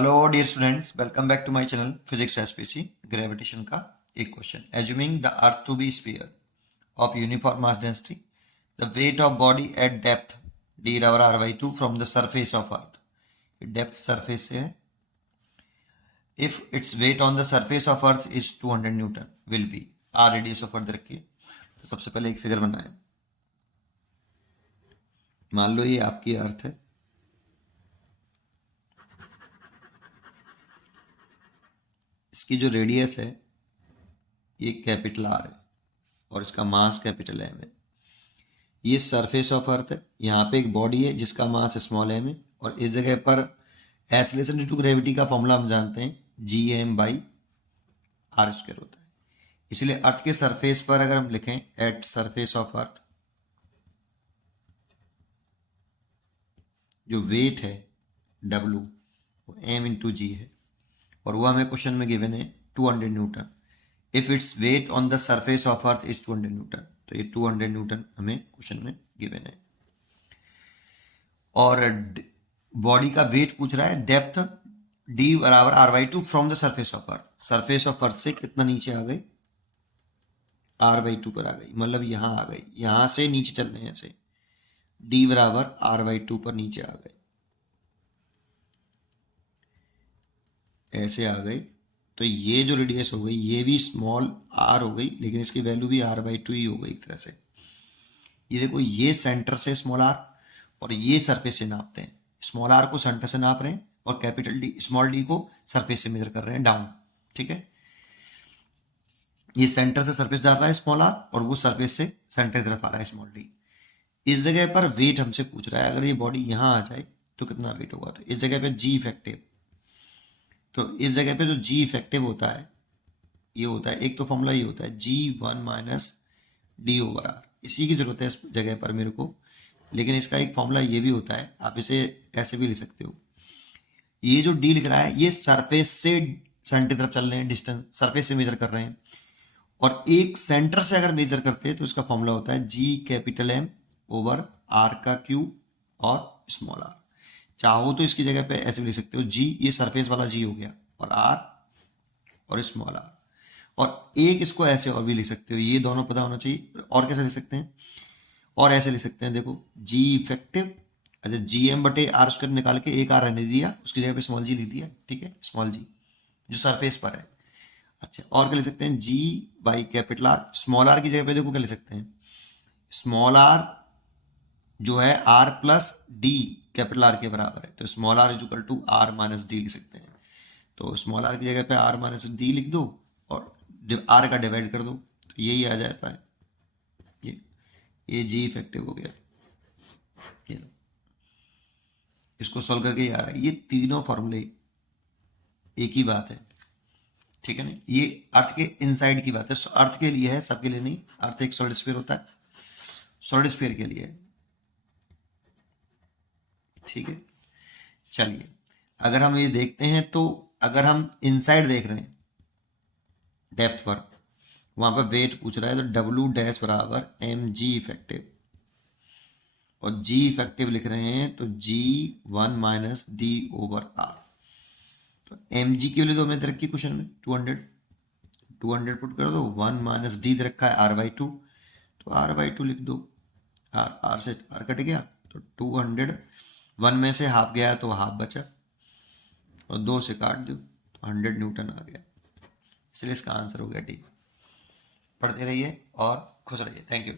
Hello dear students, welcome back to my channel physics SPC. Gravitation का एक question. Assuming the earth to be sphere of uniform mass density, the weight of body at depth d बराबर r/2 from the surface of earth. Depth surface से है। If its weight on the surface of earth is 200 newton will be r radius of earth रखिए। तो सबसे पहले एक figure बनाए। मान लो ये आपकी अर्थ है, इसकी जो रेडियस है ये कैपिटल R है और इसका मास कैपिटल M है। ये सरफेस ऑफ अर्थ है। यहाँ पे एक बॉडी है जिसका मास स्मॉल m है और इस जगह पर एक्सीलरेशन ड्यू टू ग्रेविटी का फॉर्मूला हम जानते हैं Gm/r² होता है। इसलिए अर्थ के सरफेस पर अगर हम लिखें एट सरफेस ऑफ अर्थ, जो वेट है W वो m/g है और वो हमें क्वेश्चन में गिवन है 200 Newton. If its weight on the surface of earth is 200 Newton, तो ये 200 न्यूटन हमें क्वेश्चन में गिवन है। और बॉडी का वेट पूछ रहा है, डेप्थ d बराबर r/2 from the surface of earth. Surface of अर्थ से कितना नीचे आ गई, r/2 पर आ गई, मतलब यहां आ गई। यहां से नीचे चल रहे हैं ऐसे, d बराबर r/2 पर नीचे आ गए, ऐसे आ गई। तो ये जो रेडियस हो गई ये भी स्मॉल r हो गई, लेकिन इसकी वैल्यू भी r/2 ही हो गई एक तरह से। ये देखो, ये सेंटर से स्मॉल r और ये सरफेस से नापते हैं। स्मॉल r को सेंटर से नाप रहे हैं और कैपिटल डी स्मॉल डी को सरफेस से मेजर कर रहे हैं डाउन। ठीक है, ये सेंटर से सरफेस जा रहा है स्मॉल r और वो सरफेस से सेंटर की तरफ आ रहा है स्मॉल डी। इस जगह पर वेट हमसे पूछ रहा है, अगर ये बॉडी यहां आ जाए तो कितना वेट होगा। तो इस जगह पे जी इफेक्टिव, तो इस जगह पे जो जी इफेक्टिव होता है ये होता है, एक तो फॉर्मूला ये होता है G1 - d/r। इसी की जरूरत है इस जगह पर मेरे को, लेकिन इसका एक फॉर्मूला ये भी होता है, आप इसे ऐसे भी लिख सकते हो। ये जो d लिख रहा है ये सरफेस से सेंटर की तरफ चल रहे हैं, डिस्टेंस सरफेस से मेजर कर रहे हैं। और एक सेंटर से अगर मेजर करते हैं तो इसका फॉर्मूला होता है G∠M/r³ और स्मॉल r। चाहो तो इसकी जगह पे ऐसे भी लिख सकते हो, G ये सरफेस वाला G हो गया और r और स्मॉल r। और एक इसको ऐसे और भी लिख सकते हो, ये दोनों पता होना चाहिए। और कैसे लिख सकते हैं, और ऐसे लिख सकते हैं, देखो G इफेक्टिव, अच्छा Gm/r² निकाल के एक r रहने दिया, उसकी जगह पे स्मॉल g लिख दिया। ठीक है, स्मॉल g जो सरफेस पर है। अच्छा, और क्या लिख सकते हैं, G/R। स्मॉल r की जगह पे देखो क्या लिख सकते हैं, स्मॉल r जो है r+d कैपिटल R के बराबर है, तो स्मॉल r = r-d लिख सकते हैं। तो स्मॉल r की जगह पे r-d लिख दो और r का डिवाइड कर दो, तो यही आ जाता है। ये जी इफेक्टिव हो गया। ये लो, इसको सॉल्व करके ये आ रहा है। ये तीनों फॉर्मूले एक ही बात है, ठीक है ना। ये अर्थ के इनसाइड की बात है, अर्थ के लिए है, सबके लिए नहीं। अर्थ एक सॉलिड स्फीयर होता है, सॉलिड स्फीयर के लिए है। ठीक है, चलिए अगर हम ये देखते हैं तो अगर हम इनसाइड देख रहे हैं डेप्थ पर, वहां पर वेट पूछ रहा है, तो W' बराबर mg इफेक्टिव और g इफेक्टिव लिख रहे हैं तो G1 - d/r। तो mg की वैल्यू तो हमें रखी क्वेश्चन में 200 पुट कर दो, 1 - d दे रखा है r/2, तो r/2 लिख दो। r से r कट गया तो 200, 1 में से हाफ गया तो हाफ बचा और 2 से काट दो तो 100 न्यूटन आ गया। इसलिए इसका आंसर हो गया डी। पढ़ते रहिए और खुश रहिए। Thank you.